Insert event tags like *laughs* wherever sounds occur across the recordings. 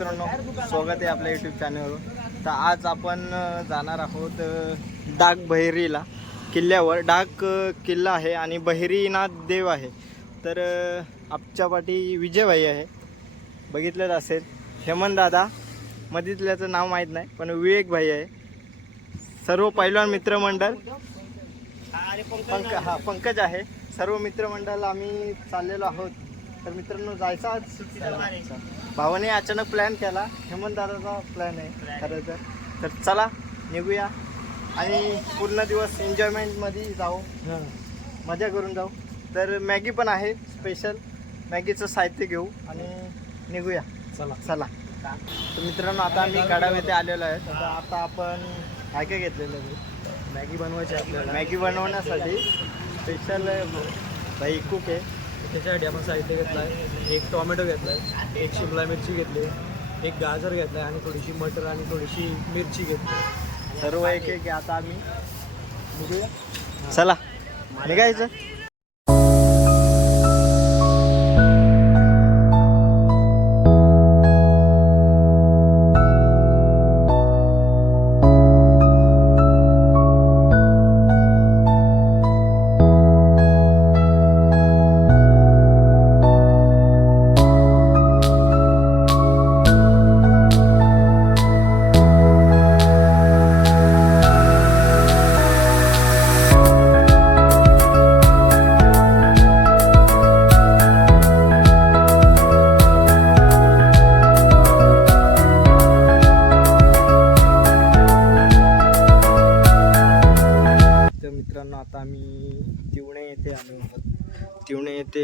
मित्रांनो स्वागत आहे आपल्या युट्यूब चॅनलवर तर आज आपण जाणार आहोत डाक बहिरीला किल्ल्यावर. डाक किल्ला आहे आणि बहिरीनाथ देव आहे. तर अ, आमच्या पाठी विजयभाई आहे. बघितलंच असेल. हेमंत दादा मधीतल्याचं नाव माहीत नाही पण विवेक भाई आहे. सर्व पैलवान मित्रमंडळ. पंक हा पंकज आहे. सर्व मित्रमंडळ आम्ही चाललेलो आहोत. तर मित्रांनो जायचं आज सुट्टीचा भावाने अचानक प्लॅन केला. हेमंत दादाचा प्लॅन आहे खरं तर. तर चला निघूया. आणि पूर्ण दिवस एन्जॉयमेंटमध्ये जाऊ. मजा करून जाऊ. तर मॅगी पण आहे स्पेशल मॅगीचं साहित्य घेऊ आणि निघूया. चला. चला. तर मित्रांनो आता आम्ही गडाव येथे आलेलो आहे. तर आता आपण काय काय घेतलेलं आहे मॅगी बनवायची आपल्याला. मॅगी बनवण्यासाठी स्पेशल भाई कुक आहे. त्याच्यासाठी आपण साहित्य घेतलं आहे एक टोमॅटो घेतला आहे एक शिमला मिरची घेतली एक गाजर घेतला आहे आणि थोडीशी मटर आणि थोडीशी मिरची घेतली. सर्व एक एक आता आम्ही चला. निघायचं?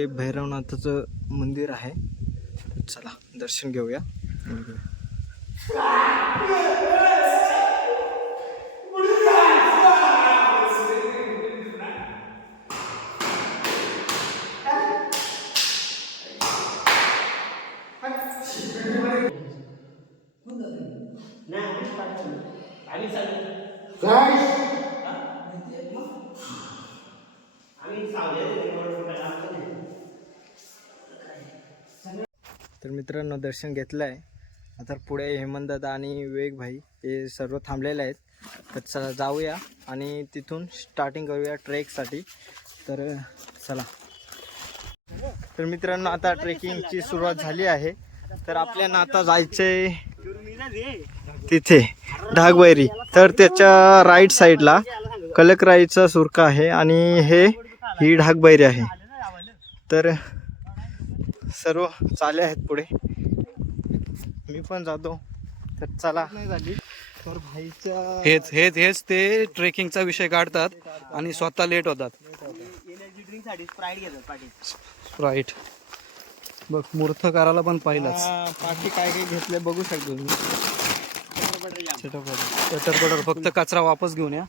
भैरवनाथाचं मंदिर आहे. चला दर्शन घेऊया. तर मित्रांनो दर्शन घेतलं आहे आता पुढे हेमंतदादा आणि विवेक भाई हे सर्व थांबलेले आहेत. तर चला जाऊया आणि तिथून स्टार्टिंग करूया ट्रेकसाठी तर चला. तर मित्रांनो आता ट्रेकिंगची सुरुवात झाली आहे. तर आपल्याला आता जायचंय तिथे ढागवैरी तर त्याच्या राईट साईडला कलकराईचा सुरका आहे आणि हे ही ढागबैरी आहे. तर सर्व चाले आहेत पुढे. मी पण जातो. तर चला. नाही झाली. तर भाईच्या हेच हेच हेच ते ट्रेकिंगचा विषय काढतात आणि स्वतः लेट होतात. राईट बघ मूर्खकाराला पण पाहिलंच. हा, पाठी काय काय घेतले बघू शकतो चटरपटर फक्त कचरा वापस घेऊन या.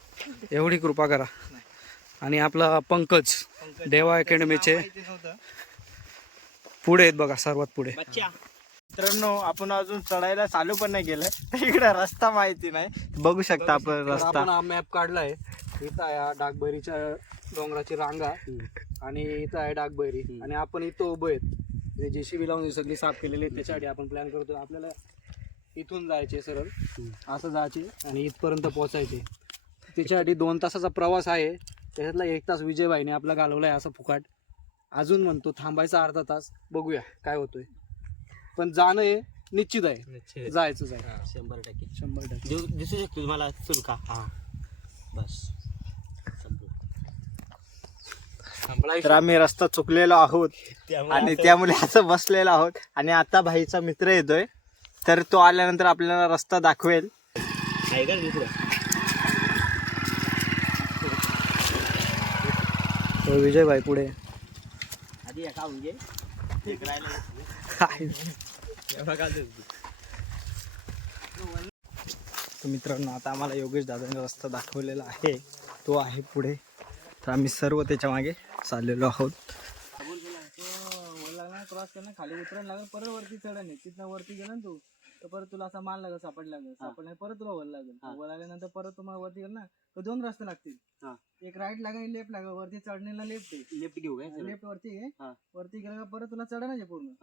एवढी कृपा करा. आणि आपला पंकज देवा अकॅडमीचे पुढे आहेत बघा सर्वात पुढे. मित्रांनो आपण अजून चढायला चालू पण नाही गेलं इकडे रस्ता माहिती नाही. बघू शकता आपण तर रस्ता. आपण हा मॅप काढलाय. इथं आहे हा डागबैरीच्या डोंगराची रांगा. आणि इथं आहे डागबैरी आणि आपण इथं उभं आहेत. जेसीबी लावून ही सगळी साफ केलेली आहे त्याच्यासाठी आपण प्लॅन करतो. आपल्याला इथून जायचे सरळ. असं जायचे आणि इथपर्यंत पोहोचायचे त्याच्यासाठी दोन तासाचा प्रवास आहे. त्याच्यातला एक तास विजयबाईने आपला घालवला आहे असं फुकाट. अजून म्हणतो थांबायचा अर्धा तास बघूया काय होतोय. पण जाणं हे निश्चित आहे. जायचंच आहे. शंभर टक्के. शंभर टक्के. दिसू शकतो तुम्हाला सुरका हा. बस. तर आम्ही रस्ता चुकलेलो आहोत आणि त्यामुळे असं बसलेलो आहोत. आणि आता भाईचा मित्र येतोय. तर तो आल्यानंतर आपल्याला रस्ता दाखवेल. तर विजयबाई पुढे. तर मित्रांनो आता आम्हाला योगेश दादाने रस्ता दाखवलेला आहे. तो आहे पुढे. तर आम्ही सर्व त्याच्यामागे चाललेलो आहोत. हो, क्रॉस करणं खाली उतरायला लागेल परत वरती चढण तिथनं वरती गेला ना तू. तर परत तुला असा माल लागेल सापड लागेल. सापडल्या परत तुला वर लागेल वर लागल्यानंतर परत तुम्हाला वरती गेलं ना तर दोन रस्ते लागतील. एक राईट लागेल लेफ्ट लागेल वरती चढणीला लेफ्ट आहे. लेफ्ट घेऊ काय? लेफ्ट वरती आहे. हा. वरती गेला का परत तुला चढणाच आहे पूर्ण.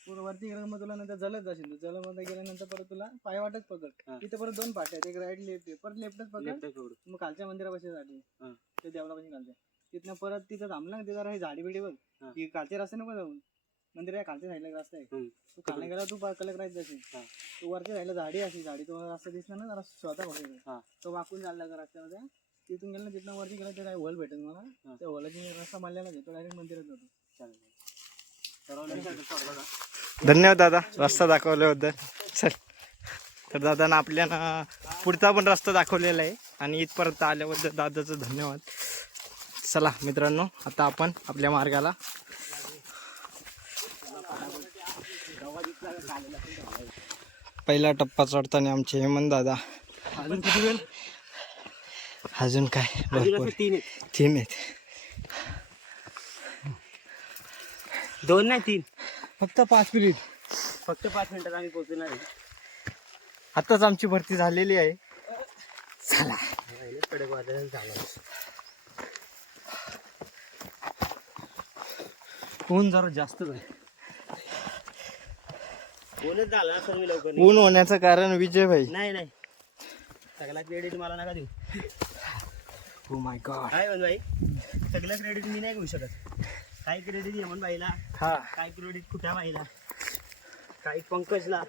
पूर्ण वरती गेलं मग तुला नंतर जलत जाशील. तू जलमध्ये गेल्यानंतर परत तुला पाय वाटच हा. पकड तिथे परत दोन पाट्या आहेत. एक राईट लेफ्ट परत लेफ्टच पकड. सोडू मग खालच्या मंदिरापाशी हा. ते देवळापाशी खालच्या. तिथनं परत तिथं थांबला ना तिथं जरा हे झाडी बिडी बघ. हा. की खालचे रस्ते नको जाऊन. मंदिर आहे खालच्या साईडला रस्ता आहे. तू खाली गेला तू कलक राहत जाशील हा. तू वरच्या साईडला झाडी अशी झाडी. तो रस्ता दिसला ना जरा स्वतः बघायचं हा. तो वाकून चालला का रस्त्यामध्ये. तिथून गेला ना तिथनं वरती गेला तर काय होल भेटेल मला. त्या होलाची रस्ता मारलेला घेतो डायरेक्ट मंदिरात जातो. चालेल. धन्यवाद दादा. रस्ता दाखवल्याबद्दल. चल. तर दादानं आपल्याला पुढचा पण रस्ता दाखवलेला आहे. आणि इथपर्यंत आल्याबद्दल दादाचं धन्यवाद. चला मित्रांनो आता आपण आपल्या मार्गाला पहिला टप्पा चढताना आमचे हेमंत दादा. अजून किती वेळ? अजून काय? भरपूर. तीन आहेत. तीन आहेत. दोन नाही तीन. फक्त पाच मिनिट फक्त पाच मिनिटात आम्ही पोहोचणार आहे. आताच आमची भरती झालेली आहे. वादळ झालं ऊन जरा जास्तच आहे ऊनच झालं असं मी लवकर. ऊन होण्याचं कारण विजय भाई नाही नाही. सगळा क्रेडिट मला नका देऊ. ओ माय गॉड काय म्हणून भाई सगळं क्रेडिट मी नाही घेऊ शकत. काय क्रेडिट यमन बाईला हा. काय क्रेडिट कुठ्या बाईला काही पंकजला?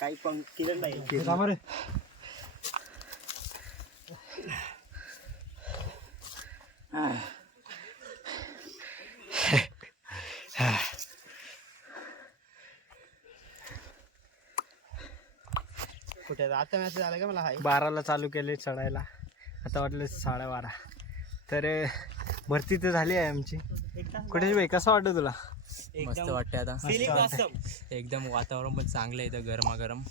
काही पंक किरण बाईला कुठे आता मॅसेज आला का मला? हाय. बाराला चालू केले चढायला. आता वाटलं साडेबारा. तर भरती तर झाली आहे आमची. कुठे भाई कसं वाटतं तुला? मस्त वाटते आता. एकदम वातावरण पण चांगलं आहे इथं गरमागरम.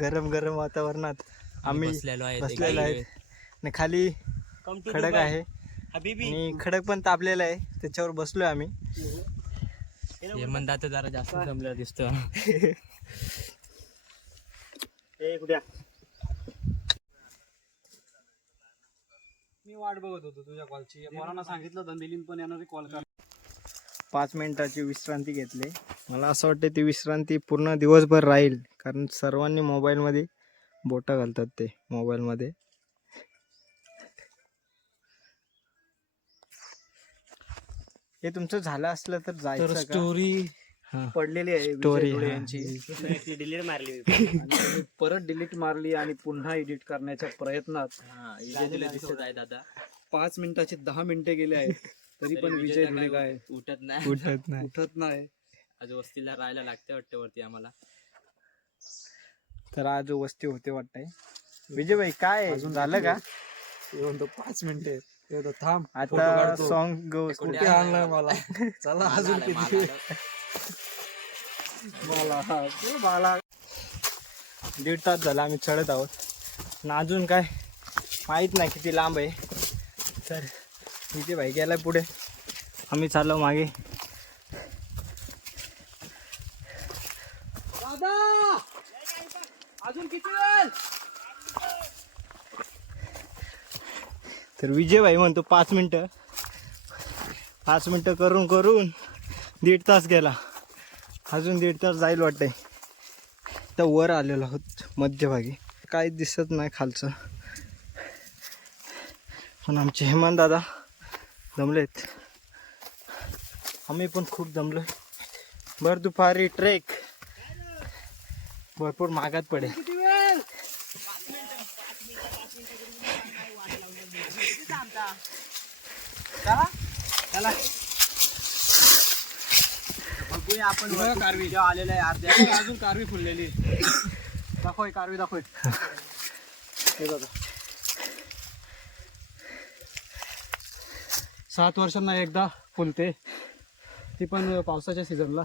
गरम गरम वातावरणात आम्ही बसलेलो आहे आणि खाली खडक आहे. हबीबी आणि खडक पण तापलेलं आहे. त्याच्यावर बसलोय आम्ही. हेमंत आता जरा जास्त जमलं दिसतो. *laughs* मी वाट बघत होतो तुझ्या कॉलची पोरांना सांगितलं होतं मिलिंद पण येणार कॉल कर पाच मिनिटाची विश्रांती घेतली मला असं वाटतं ती विश्रांती पूर्ण दिवसभर राहील कारण सर्वांनी मोबाईलमध्ये बोटं घालतात ते मोबाईलमध्ये हे तुमचं झालं असलं तर जायचं का? स्टोरी. पडलेली आहे विजय स्टोरी धुळे हा. यांची. डिलीट मारली आणि परत डिलीट मारली आणि पुन्हा एडिट करण्याच्या प्रयत्नात हा विजय दिसत आहे दादा. पाच मिनिटाचे दहा मिनिटे गेले आहेत. तरी पण विजय धुळे काय? उठत नाही. उठत नाही. उठत नाही. आज वस्तीला राहायला लागते वाटते वरती आम्हाला. तर आज वस्ती होते वाटतंय. विजय भाई काय आहे? झालं का? म्हणतो पाच मिनिटे थांब photo आता काढतो. सॉन्ग कुठे आणलाय मला? चला अजून किती दीड तास झाला आम्ही चढत आहोत. आणि अजून काय माहीत नाही किती लांब आहे. तर विजय भाई गेलाय पुढे. आम्ही चाललो मागे. दादा अजून किती तर विजय भाई म्हणतो पाच मिनटं. पाच मिनटं करून करून दीड तास गेला. अजून दीड तास जाईल वाटतंय. तर वर आलेलो आहोत मध्यभागी. काही दिसत नाही खालचं. पण आमचे हेमंत दादा जमलेत. आम्ही पण खूप जमलो भर दुपारी ट्रेक. भरपूर मागात पडेल. चला चला आपण बघा कारवी. आलेला आहे अर्ध्या. अजून कारवी फुललेली दाखव कारवी दाखव हे बघा. सात वर्षांना एकदा फुलते. ती पण पावसाच्या सीझनला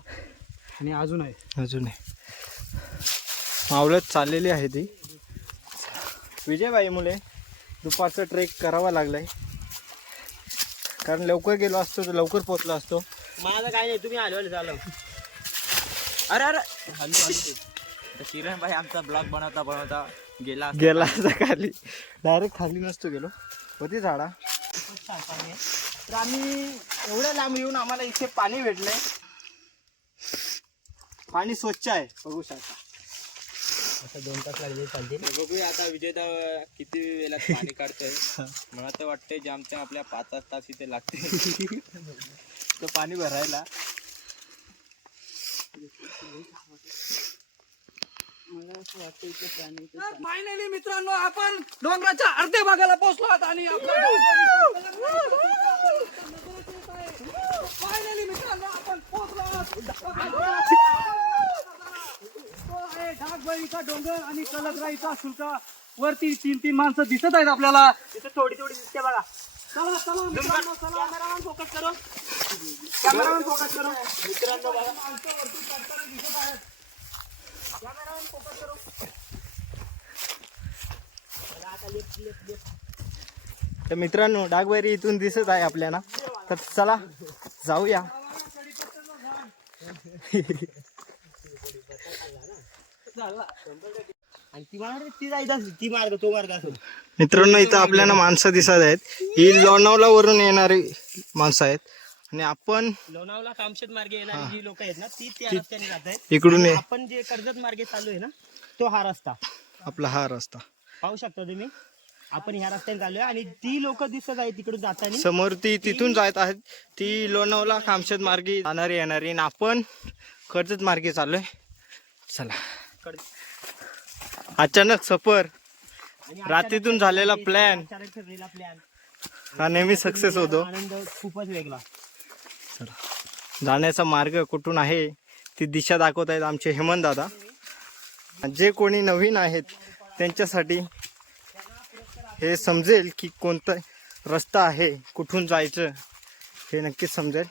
आणि अजून आहे. अजून आहे. मावळत चाललेली आहे ती. विजयबाई मुले दुपारचं ट्रेक करावा लागलाय. कारण लवकर गेलो असतो तर लवकर पोचलो असतो. माझं काय नाही तुम्ही आलो झालं अरे अरे. हल्लू हल्लू तर किरण भाई आमचा ब्लॉग बनवता बनवता गेला. गेला असता खाली. डायरेक्ट खाली नसतो गेलो. होती झाडा. तर आम्ही एवढ्या लांब येऊन आम्हाला इथे पाणी भेटलंय. पाणी स्वच्छ आहे. बघू शकता. बघूया आता विजेता किती वेळात पाणी काढतोय. मला तर वाटतंय जे आमच्या आपल्या पाच पाच तास इथे लागते *laughs* तर पाणी भरायला. फायनली मित्रांनो आपण डोंगराच्या अर्ध्या भागाला पोहोचलो आहोत आणि फायनली मित्रांनो आपण पोहोचलो आहोत. ढाकबळीचा डोंगर आणि कलगराईचा शुल्का वरती तीन तीन माणसं दिसत आहेत आपल्याला. तिथे थोडी थोडी दिसते बघा. चला चला मित्रांनो चला कॅमेरामॅन फोकस करो. कॅमेरामॅन फोकस करो. मित्रांनो बघा. माणसं वरती चढताना दिसत आहेत कॅमेरामॅन फोकस करो तर मित्रांनो डागबारी इथून दिसत आहे आपल्याला. तर चला जाऊया. *laughs* आणि ती मार्ग ती जायचं असेल ती मार्ग तो मार्ग असेल. मित्रांनो इथं आपल्याला माणसं दिसत आहेत. ही लोणावला वरून येणारी माणसं आहेत. आणि आपण लोणावळा कामशेत मार्गे येणारी जी लोक आहेत ना ती त्या रस्त्याने जात आहेत. इकडून ये. आपण जे कर्जत मार्गे चालू आहे ना तो हा रस्ता. आपला हा रस्ता. पाहू शकता तुम्ही? आपण ह्या रस्त्याने चालू आहे आणि ती लोक दिसत आहेत तिकडून जाताना. समोर ती तिथून जात आहेत. ती लोणावला कामशेत मार्गे जाणारी येणारी आणि आपण कर्जत मार्गे चाललोय. चला. अचानक सफर. रात्रीतून झालेला प्लॅन प्लॅन हा नेहमी सक्सेस होतो. आनंद खूपच वेगळा जाण्याचा मार्ग कुठून आहे ती दिशा दाखवत आहेत आमचे हेमंत दादा. जे कोणी नवीन आहेत त्यांच्यासाठी हे समजेल की कोणता रस्ता आहे कुठून जायचं हे नक्कीच समजेल.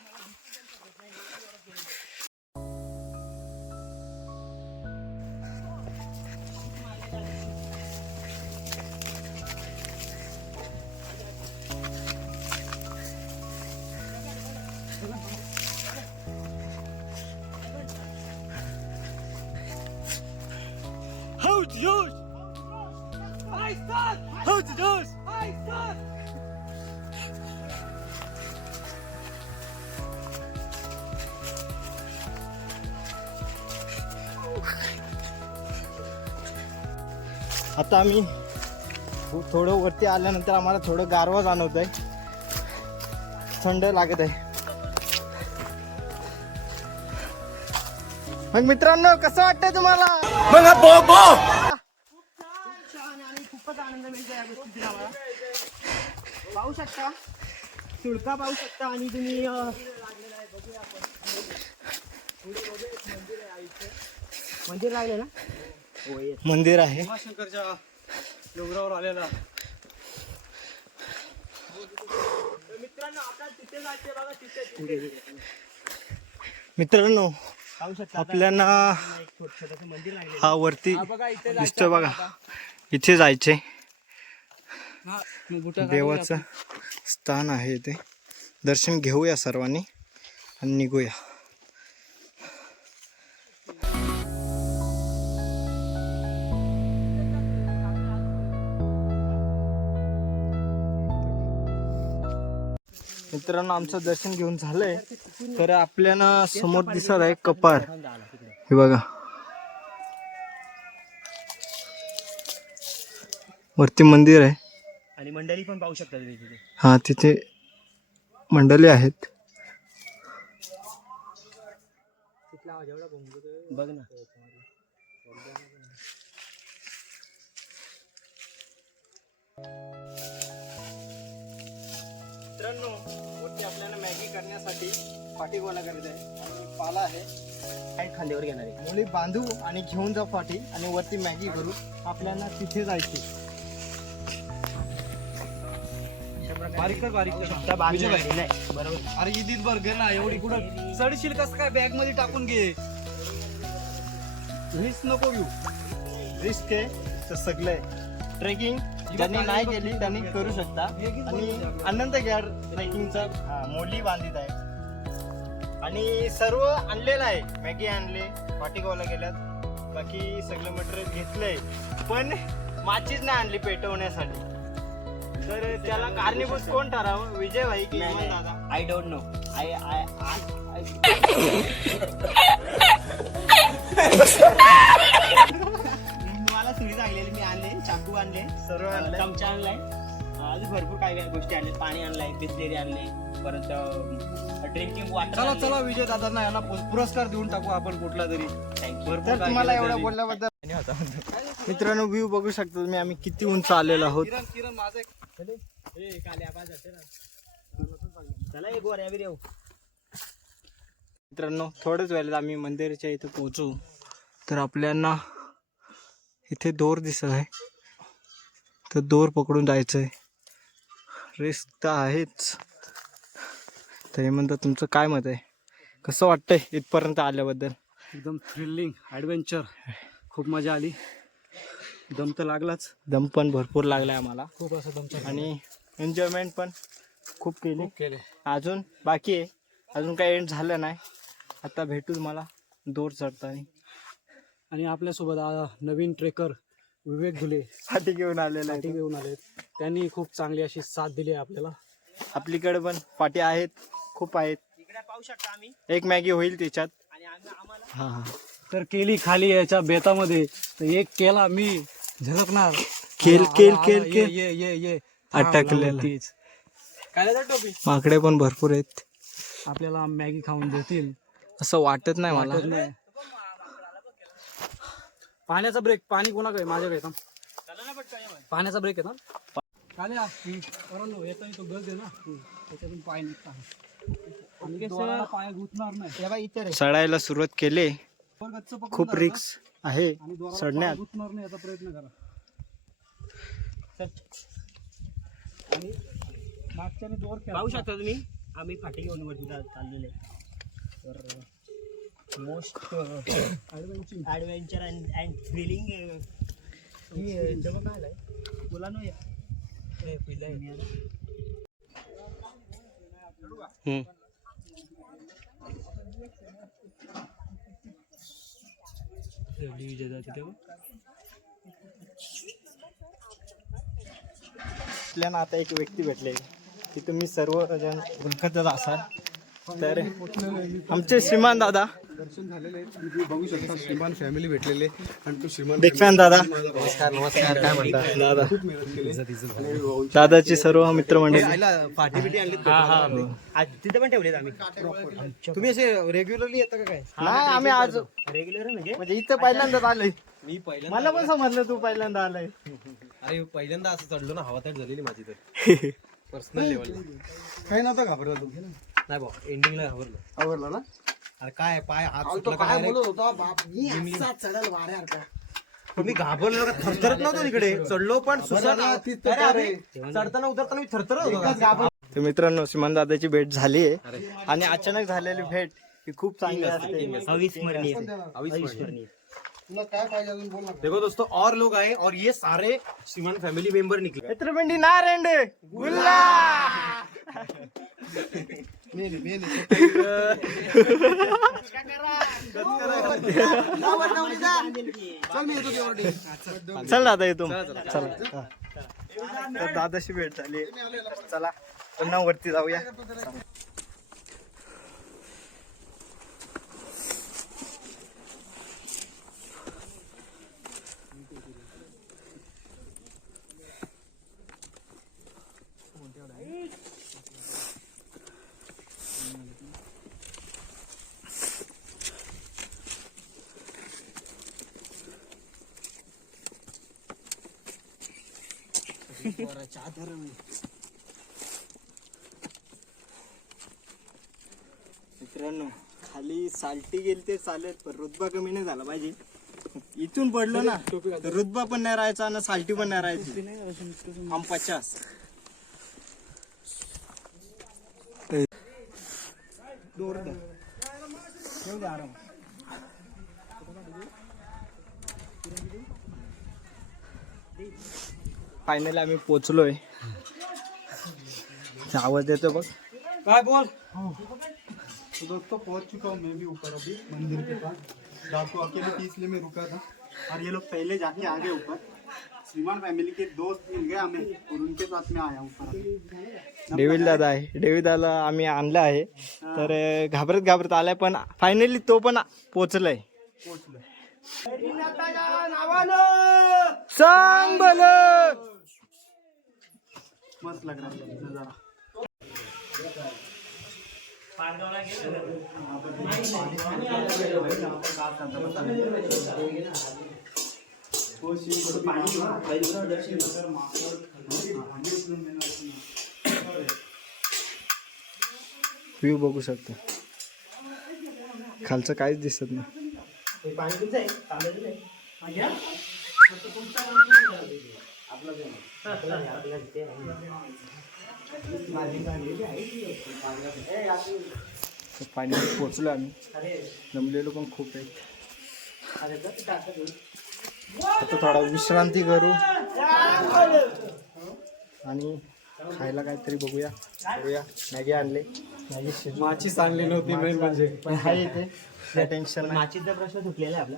आम्ही. थोडं वरती आल्यानंतर आम्हाला थोडं गारवा जाणवत आहे थंड लागत आहे. मग मित्रांनो कसं वाटतंय तुम्हाला? खूपच आनंद मिळतो या गोष्टीची आम्हाला पाहू शकता. पाहू शकता आणि तुम्ही मंदिर लागले ना? मंदिर आहे. डोंगरावर आलेला मित्रांनो आपल्याला तिथे जायचे बघा तिथे मित्रांनो पाहू शकता आता. आपल्याला एक छोट- छोटंसं मंदिर लागले हा वरती बघा इथे दिसतोय बघा. इथे जायचे हा, मग बुटा काढून देवाचं स्थान आहे इथे. दर्शन घेऊया सर्वांनी आणि निघूया. मित्रांनो आमचं दर्शन घेऊन झालंय. तर आपल्याला समोर दिसत आहे कपार. हे बघा. वरती मंदिर आहे. आणि मंडळी पण पाहू शकता तुम्ही तिथे. हा तिथे मंडळी आहेत. बघ ना. मित्रांनो करण्यासाठी फाटी गोळा करायचं आहे. आणि पाला आहे. काय खांद्यावर घेणार. आहे मुली बांधू आणि घेऊन जाऊ फाटी आणि वरती मॅगी करू आपल्याला तिथे जायचे बारीक कर बारीक कर. नाही. बरोबर. अरे इदीत बर्गर ना एवढी कुठं चढशील कसं काय बॅगमध्ये टाकून घे? रिस्क नको घेऊ. रिस्क आहे तर सगळं आहे. ट्रेकिंग ज्यांनी नाही केली त्यांनी करू शकता. आणि आनंद घ्या ट्रेकिंगचा मोली बांधित आहे. आणि सर्व आणलेलं आहे. मॅगी आणले पाटीगावला गेल्यात. बाकी सगळं मटेरियल घेतलंय. पण माचीच नाही आणली पेटवण्यासाठी. तर त्याला कारणीभूत कोण ठरावं? विजय भाई की दादा? I don't know I I मला सुरी लागलेली मी आणले चाकू आणले सर्व आणलंय. चमचा आणलाय. अजून भरपूर काय काय गोष्टी आणले पाणी आणलाय बिस्लेरी आणले. परत ड्रिंकिंग वॉटर चला चला विजय दादांना याला पु- पुरस्कार देऊन टाकू आपण कुठला तरी. भरपूर तर तुम्हाला केलं एवढं तरी. बोलल्याबद्दल मित्रांनो व्ह्यू बघू शकता तुम्ही आम्ही किती उंच आलेलो आहोत. चला. एक वर यावी मित्रांनो थोड्याच वेळेत आम्ही मंदिराच्या इथं पोहोचू. तर आपल्याला इथे दोर दिसत आहे. तर दोर पकडून जायचं आहे रिस्क तर आहेच. तरी म्हणतं तुमचं काय मत आहे? कसं वाटतंय इथपर्यंत आल्याबद्दल? एकदम थ्रिलिंग ॲडव्हेंचर खूप मजा आली. दम तर लागलाच. दम पण भरपूर लागलाय आम्हाला. खूप असं दमचा आणि एन्जॉयमेंट पण खूप केली. केले. अजून बाकी आहे. अजून काही एंड झालं नाही. आता भेटू तुम्हाला दोर चढताना. आणि आपल्यासोबत आ- नवीन ट्रेकर विवेक धुले हाती घेऊन आलेलं पाठी आहे घेऊन आले त्यांनी खूप चांगली अशी साथ दिली आहे आपल्याला. आपलीकडे पण पाटी आहेत. खूप आहेत. इकडे पाहू शकता आम्ही. एक मॅगी होईल त्याच्यात. आणि आम्ही आम्हाला हा हा. तर केली खाली याच्या बेतामध्ये. तर एक केला मी. झलकणार. केल, आला, केल, आला, केल, ये, केल. ये ये ये. अटकलेला. तीच. माकडे पण भरपूर आहेत. आपल्याला मॅगी खाऊन देतील. असं वाटत नाही मला. वाटत नाही. पाण्याचा ब्रेक पाणी कोणाकडे? माझ्याकडे थांब. पाण्याचा ब्रेक आहे ना करलो येता तो गज आहे ना. त्याच्यातून पाय निघता चढायला सुरुवात केली. खूप रिक्स आहे चढण्यात पाय गुंतणार नाही याचा प्रयत्न करा. आणि मागच्याने दोर केला पाहू शकता तुम्ही आम्ही फाटी घेऊन वरती चाललेले तर most adventure and and thrilling काय बोला ना हम्म. आपल्याला आता एक व्यक्ती भेटले की तुम्ही सर्वजण ओळखतच असाल. तर आमचे श्रीमान दादा. दर्शन झालेले आहे. तुम्ही बघू शकता श्रीमान फॅमिली भेटलेले आणि तो श्रीमान बिग फॅन दादा. नमस्कार नमस्कार काय म्हणता दादा. खूप मेहनत केली दादाची सर्व मित्रमंडळी. पाठी बिटी आणली तिथे पण ठेवलेत आम्ही तुम्ही असे रेग्युलरली येता का काय? नाही आम्ही आज रेग्युलर म्हणजे? म्हणजे इथं पहिल्यांदाच आलोय. मी पहिल्यांदा मला पण समजलं तू पहिल्यांदा आलाय. अरे पहिल्यांदा असं चढलो ना हवा तर झालेली माझी तर. *laughs* पर्सनल लेवलला काही नव्हतं घाबरला तू नाही भाऊ एंडिंगला घाबरलो आवडला ना? अरे काय पाय हात सुटला का direct? तुम्ही घाबरलो का? थरथरत नव्हतो तिकडे. चढलो पण सुसाट- अरे आम्ही चढताना उतरताना मी थरथरत होतो तर मित्रांनो श्रीमान दादाची भेट झाली आहे. आणि अचानक झालेली भेट ही खूप चांगली असते अविस्मरणीय अविस्मरणीय. देखो दोस्तों और लोग आए और ये सारे श्रीमान फैमिली मेंबर निकले. छत्रपती नारायण गुल्ला! *laughs* *laughs* चल दादा येतो चला हा. दादाशी भेट झाली. चला पुन्हा वरती जाऊया मित्रांनो खाली साल्टी गेली ते चालेल पण रुतबा कमी नाही झाला पाहिजे. इथून पडलो ना तर रुतबा पण नाही राहायचा आणि साल्टी पण नाही राहायची. आम पचास. फायनली आम्ही पोचलोय. आवाज देतो बघ. काय बोल? तो दोस्तों पहुंच चुका हूँ मैं भी ऊपर अभी मंदिर के पास। रात को अकेले थी इसलिए मैं रुका था। और ये लोग पहले जाके आगे ऊपर। श्रीमान फैमिली के दोस्त मिल गए हमें और उनके साथ में आया हूँ पर डेविड दादा आहे. डेविड दादा आम्ही आणला आहे. तर घाबरत घाबरत आलाय पण फायनली तो पण पोचलाय सांग मस्त लग रहा है नजारा व्ह्यू बघू शकता. खालचं काहीच दिसत नाही. फायनली पोचलो आम्ही. जमलेलो पण खूप आहे. आता थोडा विश्रांती करू. आणि खायला काहीतरी बघूया. बघूया. मॅगी आणले. मॅगी शिजू माचीच आणली नव्हती मेन म्हणजे. पण आहे इथे काय टेन्शन नाही. माचीचा प्रश्न सुटलेला आहे आपला.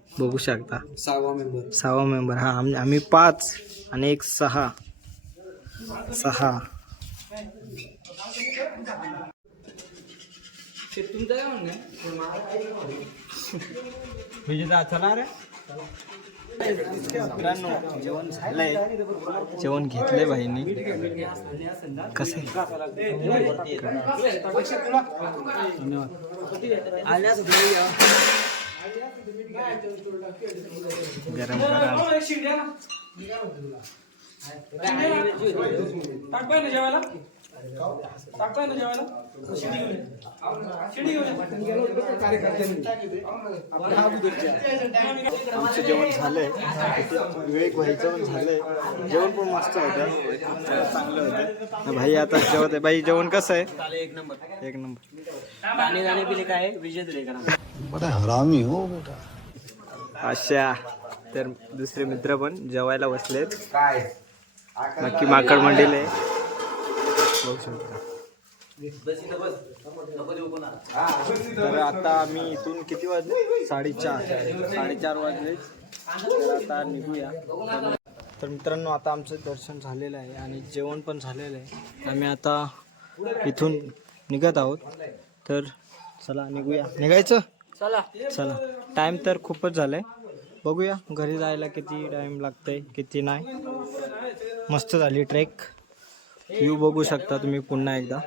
बघू शकता सहावा मेंबर सहावा मेंबर हा आम्ही आम्ही पाच आणि एक सहा सहा मित्रांनो जेवण झालंय जेवण घेतलंय भाईनी कसे गरम गरम आमचं जेवण झालंय. विवेक भाईचं पण झालंय. जेवण पण मस्त होतं. चांगलं होतं. भाई आता जेवत आहे. भाई जेवण कसं आहे? एक नंबर. एक नंबर पाणी जाणे पिले काय? विजय तुले करा अशा तर दुसरे मित्र पण जेवायला बसलेत. नक्की माकड मंडीले बघू शकता. तर आता आम्ही इथून किती वाजले? साडेचार. साडेचार वाजले. तर आता निघूया. तर मित्रांनो आता आमचं दर्शन झालेलं आहे आणि जेवण पण झालेलं आहे. आम्ही आता इथून निघत आहोत. तर चला निघूया. निघायचं? चला. चला. टाइम तर खूपच झालाय. बघूया घरी जायला किती टाइम लागतंय किती नाही. मस्त झाली ट्रेक व्ह्यू बघू शकता तुम्ही पुन्हा एकदा.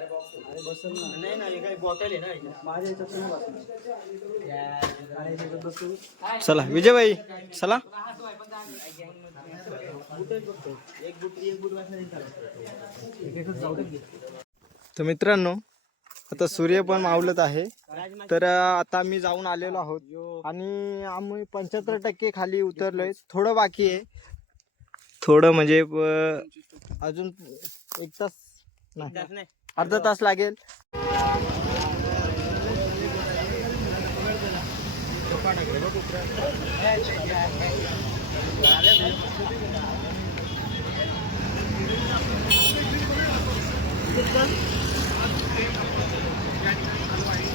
चला विजयबाई चला. तर मित्रांनो आता सूर्य पण मावलत आहे. तर आता आम्ही जाऊन आलेलो आहोत. आणि आम्ही पंच्याहत्तर टक्के खाली उतरलोय. थोडं बाकी आहे. थोडं म्हणजे अजून एक तास नाही. अर्धा तास लागेल. 残り。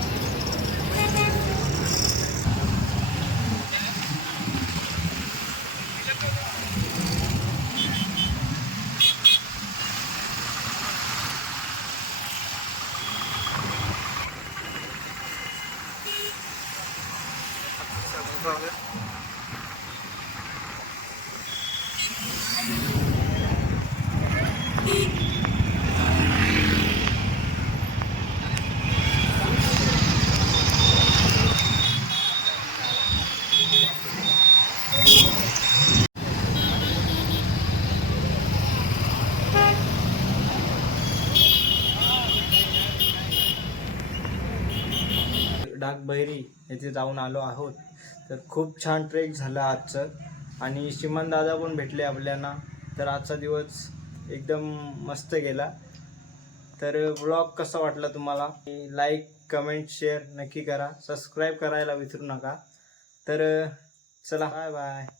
बहिरी येथे जाऊन आलो आहोत. तर खूप छान ट्रेक झालं आजचं. आणि श्रीमान दादा पण भेटले आपल्याला. तर आजचा दिवस एकदम मस्त गेला. तर ब्लॉग कसा वाटला तुम्हाला? लाईक कमेंट शेअर नक्की करा. सबस्क्राईब करायला विसरू नका. तर चला बाय बाय